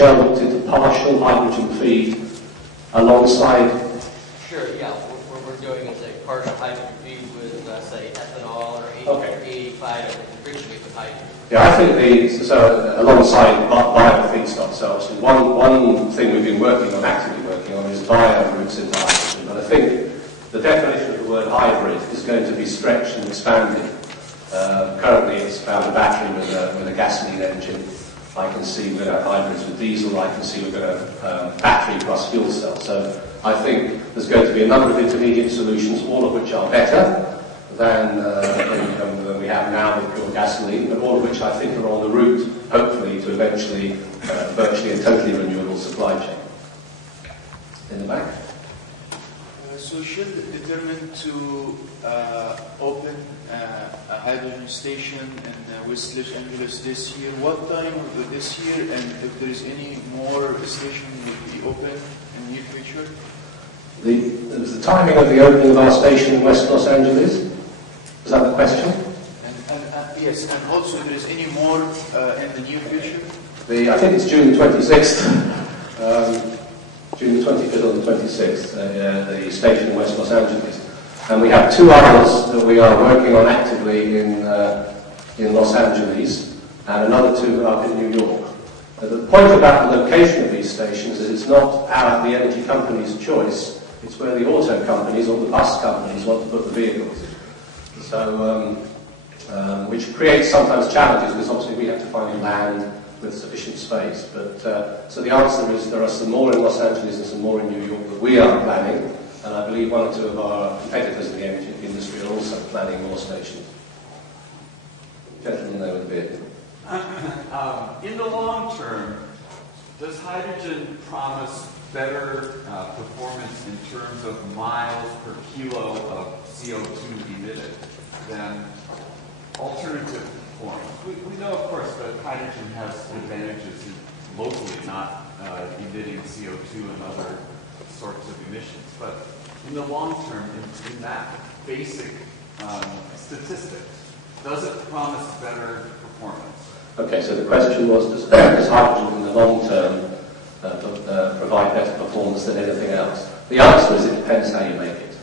looked into partial hydrogen feed alongside. Sure, yeah. What we're doing is a partial hydrogen feed with, say, ethanol or 85 of enrichment with hydrogen. Yeah, I think alongside bio feedstock. So obviously one thing we've been actively working on is bio routes into hydrogen. But I think the definition of the word hybrid is going to be stretched and expanded. Currently it's about a battery with a gasoline engine. I can see we're going to have hybrids with diesel. I can see we're going to have battery plus fuel cell. So I think there's going to be a number of intermediate solutions, all of which are better than we have now with pure gasoline, but all of which I think are on the route, hopefully, to eventually virtually a totally renewable supply chain. In the back. So Shell determined to open a hydrogen station in West Los Angeles this year. What time of this year, and if there is any more station will be open in the near future? The timing of the opening of our station in West Los Angeles? Is that the question? Yes, and also there is any more in the near future? I think it's June 26th. June 25th or the 26th, the station in West Los Angeles. And we have two others that we are working on actively in Los Angeles, and another two up in New York. The point about the location of these stations is it's not the energy company's choice, it's where the auto companies or the bus companies want to put the vehicles. So, which creates sometimes challenges, because obviously we have to find land with sufficient space. But so the answer is there are some more in Los Angeles and some more in New York that we are planning, and I believe one or two of our competitors in the energy industry are also planning more stations. Gentleman there with the beard. In the long term, does hydrogen promise better performance in terms of miles per kilo of CO2 emitted than alternative forms? We know, of course, that hydrogen has advantages in locally not emitting CO2 and other sorts of emissions. But in the long term, in that basic statistic, does it promise better performance? Okay, so the question was, does hydrogen in the long term provide better performance than anything else? The answer is it depends how you make it.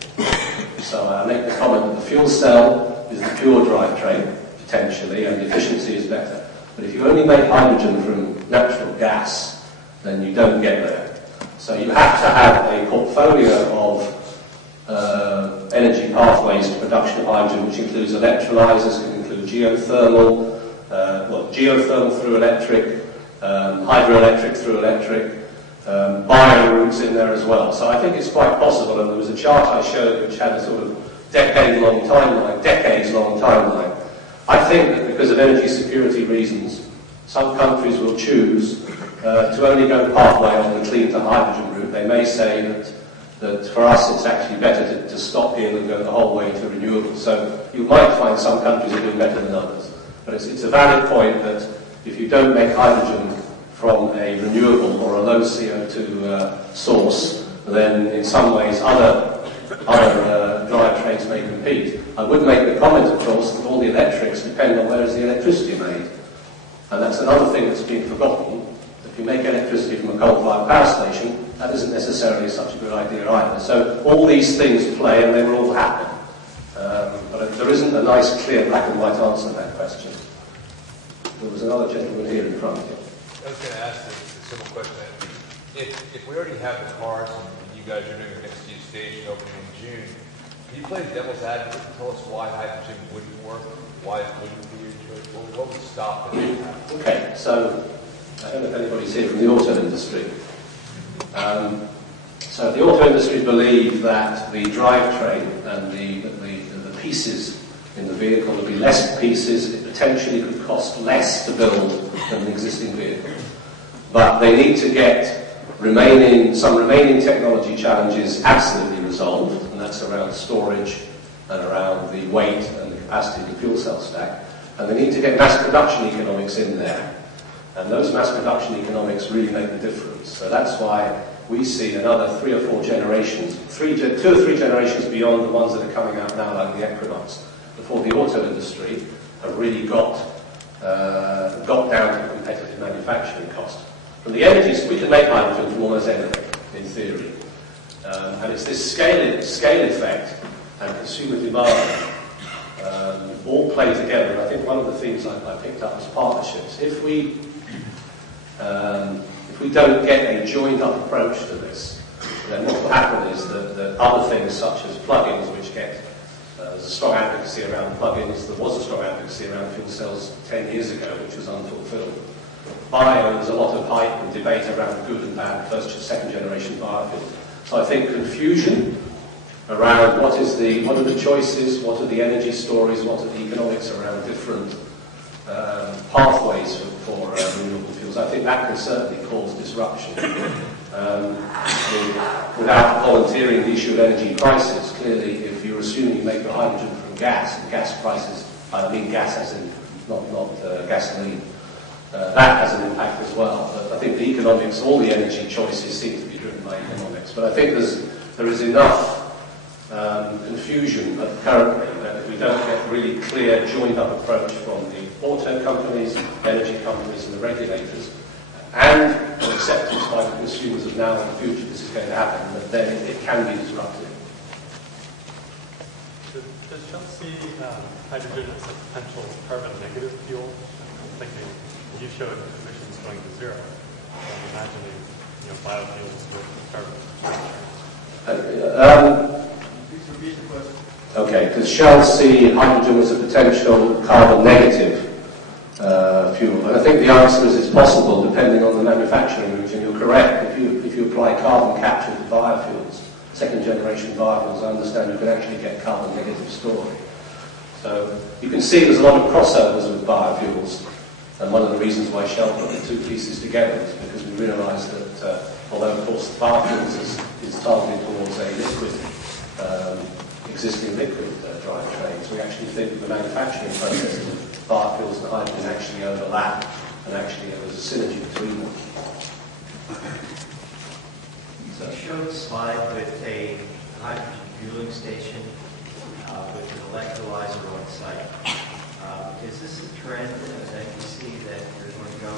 So I make the comment that the fuel cell is the pure drivetrain, potentially, and the efficiency is better. But if you only make hydrogen from natural gas, then you don't get there. So you have to have a portfolio of energy pathways to production of hydrogen, which includes electrolyzers, can include geothermal, geothermal through electric, hydroelectric through electric, bio routes in there as well. So I think it's quite possible, and there was a chart I showed which had a sort of decades-long timeline. I think that because of energy security reasons, some countries will choose to only go partway on the clean to hydrogen route. They may say that for us it's actually better to stop here than go the whole way to renewables. So you might find some countries are doing better than others. But it's a valid point that if you don't make hydrogen from a renewable or a low CO2 source, then in some ways other drivetrains may compete. I would make the comment, of course, that all the electrics depend on where is the electricity made. And that's another thing that's been forgotten. If you make electricity from a coal-fired power station, that isn't necessarily such a good idea either. So all these things play, and they will all happen. But there isn't a nice, clear, black and white answer to that question. There was another gentleman here in front of you. I was going to ask a simple question. If we already have the cars and you guys are doing a mixed-use station opening in June, can you play devil's advocate and tell us why hydrogen wouldn't work, why it wouldn't be your choice? What would stop it? Okay, so I don't know if anybody's here from the auto industry. So the auto industry believe that the drivetrain and the pieces in the vehicle will be less pieces. It potentially could cost less to build than an existing vehicle. But they need to get some remaining technology challenges absolutely resolved, and that's around storage and around the weight and the capacity of the fuel cell stack. And they need to get mass production economics in there. And those mass production economics really make the difference. So that's why we see another 3 or 4 generations, 2 or 3 generations beyond the ones that are coming out now, like the Equinox, before the auto industry have really got down to competitive manufacturing cost. From the energy, we can make hydrogen from almost anything, in theory. And it's this scale effect and consumer demand all play together. And I think one of the things I picked up was partnerships. If we don't get a joined-up approach to this, then what will happen is that other things such as plugins, which get there's a strong advocacy around plugins. There was a strong advocacy around fuel cells 10 years ago, which was unfulfilled. Bio, there's a lot of hype and debate around good and bad first and second generation biofuels. So I think confusion around what are the choices, what are the energy stories, what are the economics around different pathways for renewable fuels. I think that can certainly cause disruption. Without volunteering the issue of energy prices, clearly if you're assuming you make your hydrogen from gas, and gas prices, I mean gas as in not gasoline, that has an impact as well. But I think the economics, all the energy choices seem to be driven by economics. But I think there is enough confusion currently that if we don't get really clear joined-up approach from the auto companies, energy companies and the regulators, and an acceptance by the consumers of now and the future this is going to happen, then it can be disruptive. Does Shell see hydrogen as a potential carbon negative fuel? I'm thinking you showed emissions going to zero. I'm imagining biofuels with carbon. Please repeat the question. Okay, does Shell see hydrogen as a potential carbon negative fuel? And I think the answer is it's possible depending on the manufacturing route, and you're correct. If you apply carbon capture to biofuels, second generation biofuels, I understand you can actually get carbon negative story. So you can see there's a lot of crossovers with biofuels, and one of the reasons why Shell put the two pieces together is because we realised that although of course biofuels is targeted towards a liquid existing liquid drivetrains, we actually think that the manufacturing processes of biofuels and hydrogen actually overlap, and actually there's a synergy between them. So you showed a slide with a hydrogen fueling station with an electrolyzer on site. Is this a trend that you see that you're going to go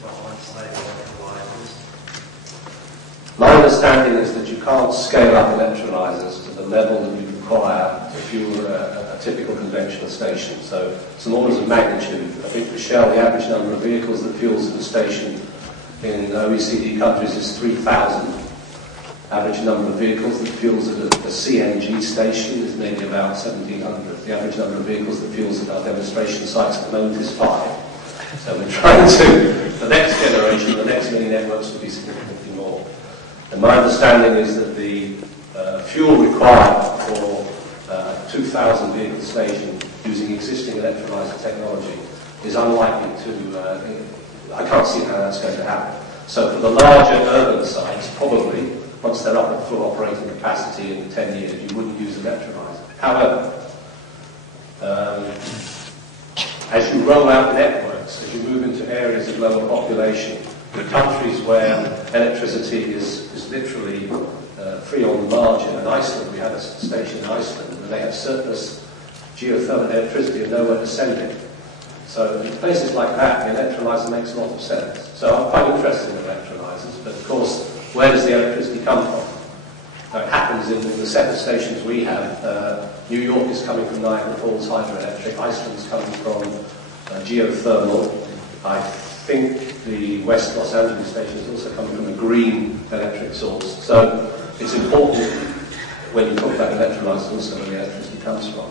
to on-site electrolyzers? My understanding is that you can't scale up electrolyzers to the level that you require to fuel a typical conventional station. So it's an orders of magnitude. I think for Shell, the average number of vehicles that fuels at the station in OECD countries is 3,000. Average number of vehicles that fuels at a CNG station is maybe about 1,700. The average number of vehicles that fuels at our demonstration sites at the moment is 5. So we're trying to, the next generation, the next many networks will be significantly more. And my understanding is that the fuel required for a 2,000 vehicle station using existing electrolyzer technology is unlikely to, I can't see how that's going to happen. So for the larger urban sites, probably, once they're up at full operating capacity in 10 years, you wouldn't use electrolyzer. However, as you roll out networks, as you move into areas of lower population, in countries where electricity is literally free on the margin, in Iceland, we had a station in Iceland, and they have surplus geothermal electricity and nowhere to send it. So in places like that, the electrolyzer makes a lot of sense. So I'm quite interested in electrolyzers, but of course, where does the electricity come from? Now, it happens in the set of stations we have. New York is coming from Niagara Falls hydroelectric, Iceland's coming from geothermal. I think the West Los Angeles station is also coming from a green electric source. So it's important when you talk about electrolyzers also where the electricity comes from.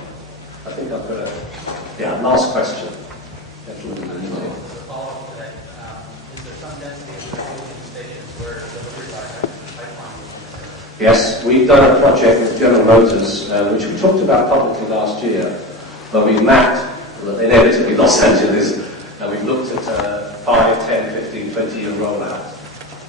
I think I've got a last question. Follow-up to that, is there some density of fueling stations where delivery by pipeline is? Yes, we've done a project with General Motors, which we talked about publicly last year, where we've mapped, inevitably Los Angeles, and we've looked at 5, 10, 15, 20-year rollout.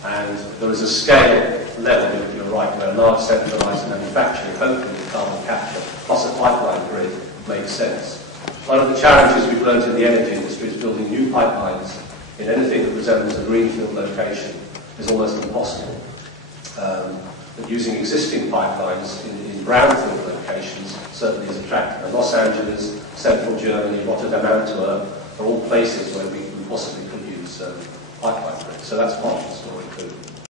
And there is a scale level, if you're right, where large centralized manufacturing, hopefully with carbon capture, plus a pipeline grid, makes sense. One of the challenges we've learned in the energy industry is building new pipelines in anything that resembles a greenfield location is almost impossible. But using existing pipelines in brownfield locations certainly is attractive. And Los Angeles, central Germany, Rotterdam, Antwerp are all places where we possibly could use pipeline grids. So that's fine.